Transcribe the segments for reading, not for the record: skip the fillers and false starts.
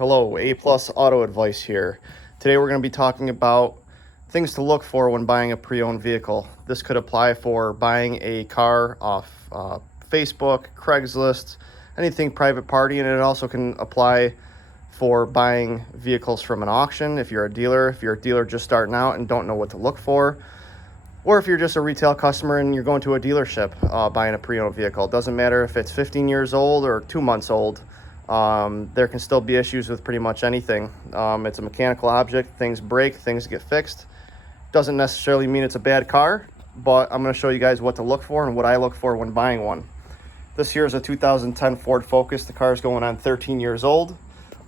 Hello, A Plus Auto Advice here. Today we're going to be talking about things to look for when buying a pre-owned vehicle. This could apply for buying a car off Facebook, Craigslist, anything private party, and it also can apply for buying vehicles from an auction if you're a dealer just starting out and don't know what to look for, or if you're just a retail customer and you're going to a dealership buying a pre-owned vehicle. It doesn't matter if it's 15 years old or 2 months old. There can still be issues with pretty much anything. It's a mechanical object. Things break, things get fixed. Doesn't necessarily mean it's a bad car, but I'm going to show you guys what to look for and what I look for when buying one. This here is a 2010 Ford Focus. The car is going on 13 years old.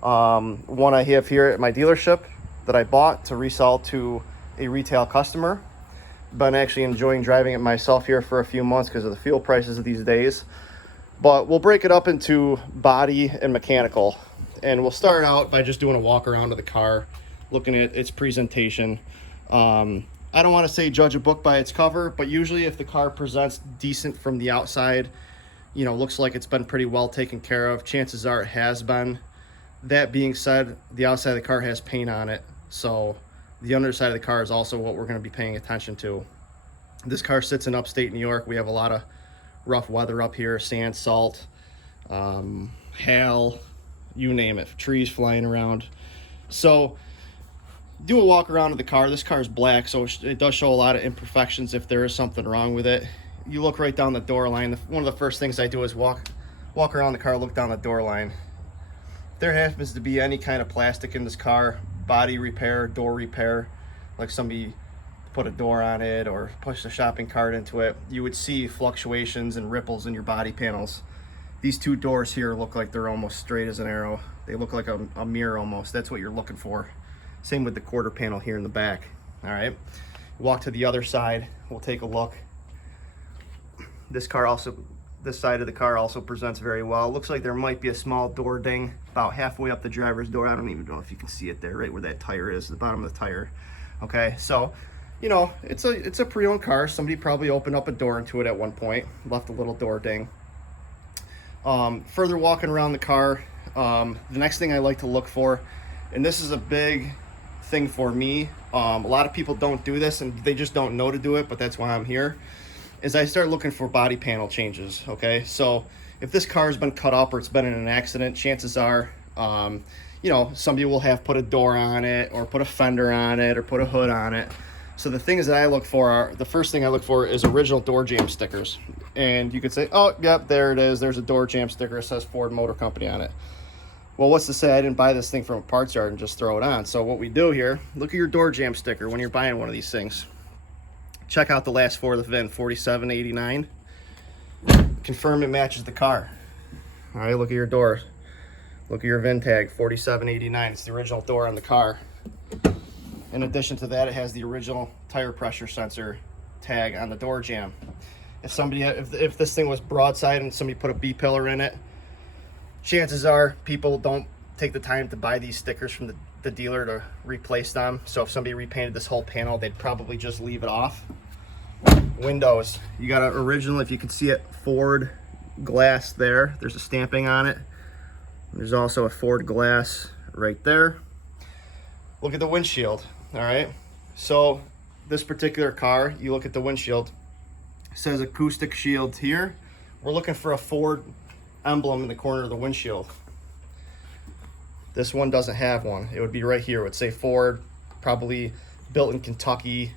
One I have here at my dealership that I bought to resell to a retail customer. Been actually enjoying driving it myself here for a few months because of the fuel prices of these days. But we'll break it up into body and mechanical. And we'll start out by just doing a walk around of the car, looking at its presentation. I don't want to say judge a book by its cover, but usually if the car presents decent from the outside, you know, looks like it's been pretty well taken care of, chances are it has been. That being said, the outside of the car has paint on it, so the underside of the car is also what we're going to be paying attention to. This car sits in upstate New York. We have a lot of rough weather up here, sand, salt, hail, you name it, trees flying around. So do a walk around of the car. This car is black, so it does show a lot of imperfections if there is something wrong with it. You look right down the door line. One of the first things I do is walk around the car, look down the door line. If there happens to be any kind of plastic in this car, body repair, door repair, like somebody put a door on it or push the shopping cart into it, you would see fluctuations and ripples in your body panels. These two doors here look like they're almost straight as an arrow. They look like a mirror almost. That's what you're looking for. Same with the quarter panel here in the back. All right, walk to the other side. We'll take a look. This side of the car also presents very well. It looks like there might be a small door ding about halfway up the driver's door. I don't even know if you can see it there, right where that tire is, the bottom of the tire. Okay, so you know, it's a pre-owned car. Somebody probably opened up a door into it at one point, left a little door ding. Further walking around the car, the next thing I like to look for, and this is a big thing for me, a lot of people don't do this and they just don't know to do it, but that's why I'm here, is I start looking for body panel changes. Okay, so if this car has been cut up or it's been in an accident, chances are, you know, somebody will have put a door on it or put a fender on it or put a hood on it. So the things that I look for are, the first thing I look for is original door jamb stickers. And you could say, oh, yep, there it is. There's a door jamb sticker. It says Ford Motor Company on it. Well, what's to say I didn't buy this thing from a parts yard and just throw it on? So what we do here, look at your door jamb sticker when you're buying one of these things. Check out the last four of the VIN, 4789. Confirm it matches the car. All right, look at your door. Look at your VIN tag, 4789. It's the original door on the car. In addition to that, it has the original tire pressure sensor tag on the door jamb. If this thing was broadside and somebody put a B-pillar in it, chances are people don't take the time to buy these stickers from the dealer to replace them. So if somebody repainted this whole panel, they'd probably just leave it off. Windows, you got an original, if you can see it, Ford glass there. There's a stamping on it. There's also a Ford glass right there. Look at the windshield. All right, so this particular car, you look at the windshield, it says acoustic shield here. We're looking for a Ford emblem in the corner of the windshield. This one doesn't have one. It would be right here. It would say Ford, probably built in Kentucky,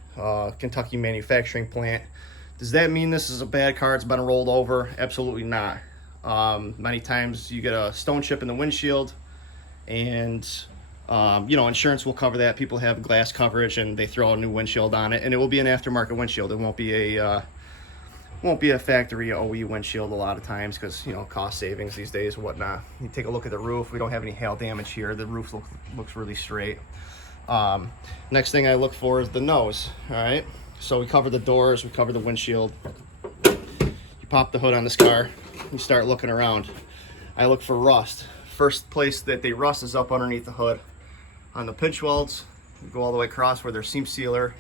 Kentucky manufacturing plant. Does that mean this is a bad car? It's been rolled over? Absolutely not. Many times you get a stone chip in the windshield, and you know, insurance will cover that. People have glass coverage and they throw a new windshield on it, and it will be an aftermarket windshield. It won't be a factory OE windshield a lot of times because, you know, cost savings these days and whatnot. You take a look at the roof. We don't have any hail damage here. The roof looks really straight. Next thing I look for is the nose. All right, so we cover the doors, we cover the windshield. You pop the hood on this car, you start looking around. I look for rust. First place that they rust is up underneath the hood. On the pinch welds, we go all the way across where there's seam sealer,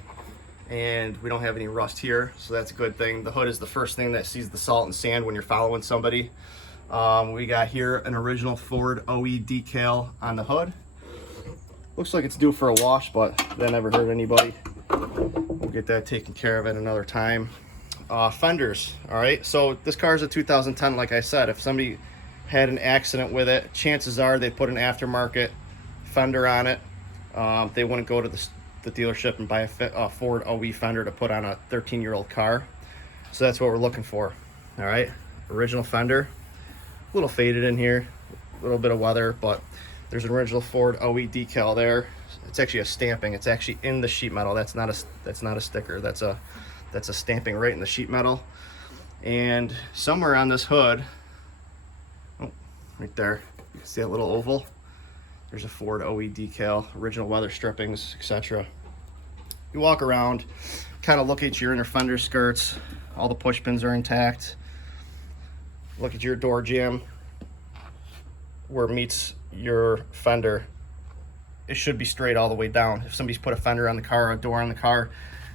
and we don't have any rust here, so that's a good thing. The hood is the first thing that sees the salt and sand when you're following somebody. We got here an original Ford OE decal on the hood. Looks like it's due for a wash, but that never hurt anybody. We'll get that taken care of at another time. Fenders, all right, so this car is a 2010. Like I said, if somebody had an accident with it, chances are they put an aftermarket fender on it. They wouldn't go to the dealership and buy a Ford OE fender to put on a 13-year-old car. So that's what we're looking for. All right, original fender, a little faded in here, a little bit of weather, but there's an original Ford OE decal there. It's actually a stamping. It's actually in the sheet metal. That's not a sticker. That's a stamping right in the sheet metal. And somewhere on this hood, oh, right there, you can see that little oval. There's a Ford OE decal, original weather strippings, etc. You walk around, kind of look at your inner fender skirts. All the push pins are intact. Look at your door jamb where it meets your fender. It should be straight all the way down. If somebody's put a fender on the car or a door on the car,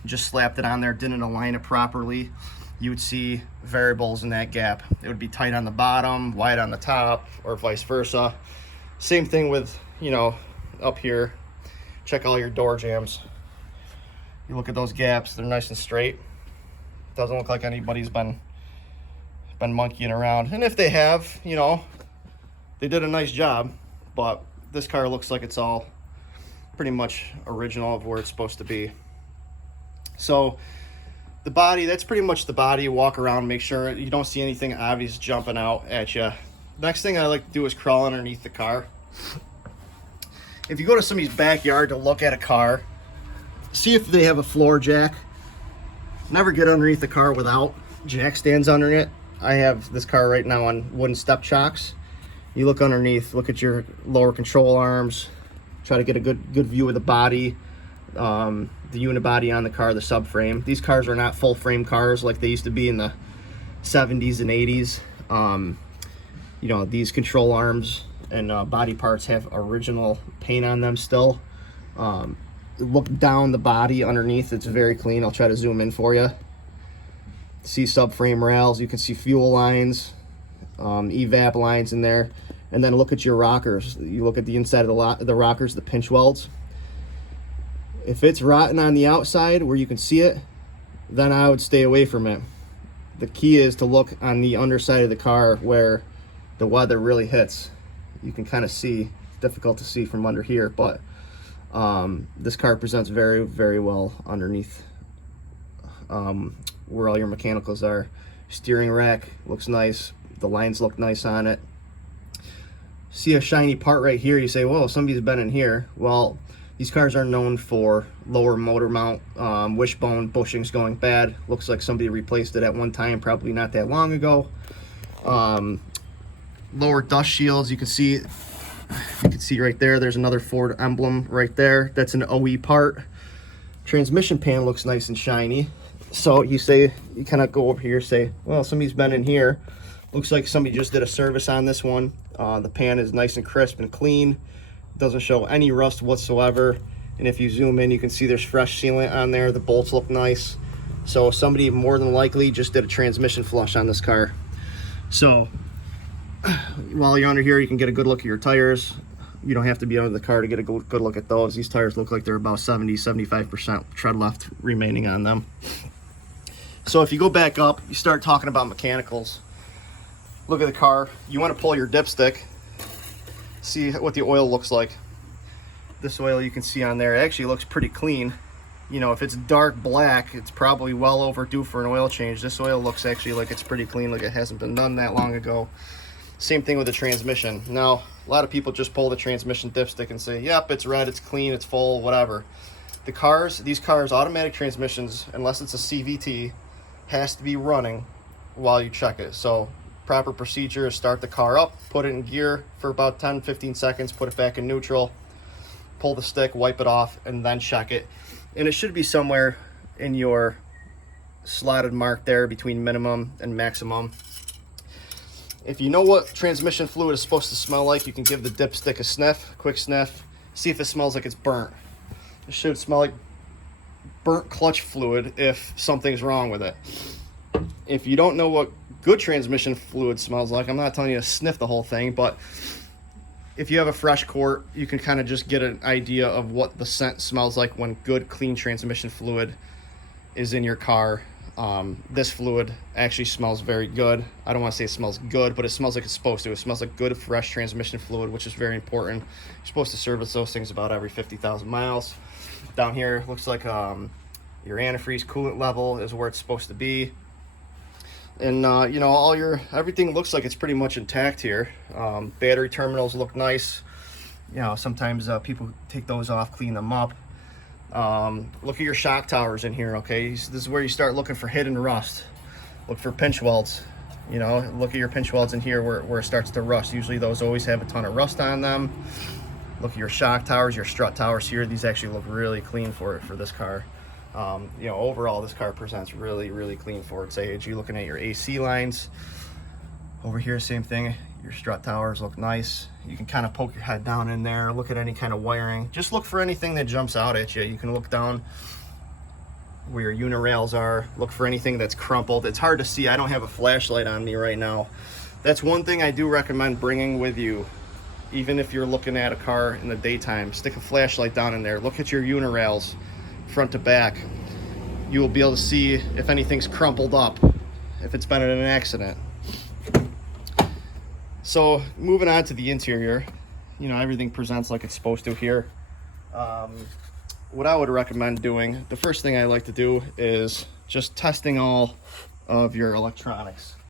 just slapped it on there, didn't align it properly, you would see variables in that gap. It would be tight on the bottom, wide on the top, or vice versa. Same thing with, you know, up here. Check all your door jambs. You look at those gaps, they're nice and straight. Doesn't look like anybody's been monkeying around. And if they have, you know, they did a nice job, but this car looks like it's all pretty much original of where it's supposed to be. So the body, that's pretty much the body. You walk around, make sure you don't see anything obvious jumping out at you. Next thing I like to do is crawl underneath the car. If you go to somebody's backyard to look at a car, see if they have a floor jack. Never get underneath the car without jack stands under it. I have this car right now on wooden step chocks. You look underneath, look at your lower control arms, try to get a good view of the body, the unibody on the car, the subframe. These cars are not full frame cars like they used to be in the 70s and 80s. You know, these control arms and body parts have original paint on them still. Look down the body underneath, it's very clean. I'll try to zoom in for you. See subframe rails, you can see fuel lines, evap lines in there. And then look at your rockers. You look at the inside of the rockers, the pinch welds. If it's rotten on the outside where you can see it, then I would stay away from it. The key is to look on the underside of the car where the weather really hits. You can kind of see, it's difficult to see from under here, but this car presents very, very well underneath where all your mechanicals are. Steering rack looks nice. The lines look nice on it. See a shiny part right here, you say, whoa, somebody's been in here. Well, these cars are known for lower motor mount, wishbone bushings going bad. Looks like somebody replaced it at one time, probably not that long ago. Lower dust shields, you can see right there, there's another Ford emblem right there. That's an OE part. Transmission pan looks nice and shiny. So you kind of go over here, say, well, somebody's been in here. Looks like somebody just did a service on this one. The pan is nice and crisp and clean. Doesn't show any rust whatsoever. And if you zoom in, you can see there's fresh sealant on there. The bolts look nice. So somebody more than likely just did a transmission flush on this car. So while you're under here, you can get a good look at your tires. You don't have to be under the car to get a good look at those. These tires look like they're about 70-75% tread left remaining on them. So if you go back up, you start talking about mechanicals. Look at the car. You want to pull your dipstick, see what the oil looks like. This oil you can see on there, it actually looks pretty clean. You know, if it's dark black, it's probably well overdue for an oil change. This oil looks actually like it's pretty clean, like it hasn't been done that long ago. Same thing with the transmission. Now, a lot of people just pull the transmission dipstick and say, yep, it's red, it's clean, it's full, whatever. These cars, automatic transmissions, unless it's a CVT, has to be running while you check it. So proper procedure is start the car up, put it in gear for about 10-15 seconds, put it back in neutral, pull the stick, wipe it off, and then check it. And it should be somewhere in your slotted mark there between minimum and maximum. If you know what transmission fluid is supposed to smell like, you can give the dipstick a sniff, quick sniff, see if it smells like it's burnt. It should smell like burnt clutch fluid if something's wrong with it. If you don't know what good transmission fluid smells like. I'm not telling you to sniff the whole thing, but if you have a fresh quart, you can kind of just get an idea of what the scent smells like when good, clean transmission fluid is in your car. This fluid actually smells very good. I don't want to say it smells good, but it smells like it's supposed to. It smells like good, fresh transmission fluid, which is very important. You're supposed to service those things about every 50,000 miles. Down here, looks like your antifreeze coolant level is where it's supposed to be. And you know, everything looks like it's pretty much intact here. Battery terminals look nice. You know, sometimes people take those off, clean them up. Look at your shock towers in here. Okay, this is where you start looking for hidden rust. Look for pinch welds. You know, look at your pinch welds in here where it starts to rust. Usually those always have a ton of rust on them. Look at your shock towers, your strut towers here. These actually look really clean for this car. You know, overall this car presents really, really clean for its age. You're looking at your AC lines over here, same thing. Your strut towers look nice. You can kind of poke your head down in there, look at any kind of wiring. Just look for anything that jumps out at you. You can look down where your unirails are, look for anything that's crumpled. It's hard to see. I don't have a flashlight on me right now. That's one thing I do recommend bringing with you. Even if you're looking at a car in the daytime, stick a flashlight down in there. Look at your unirails front to back. You will be able to see if anything's crumpled up, if it's been in an accident. So moving on to the interior, you know, everything presents like it's supposed to here. What I would recommend doing, the first thing I like to do is just testing all of your electronics.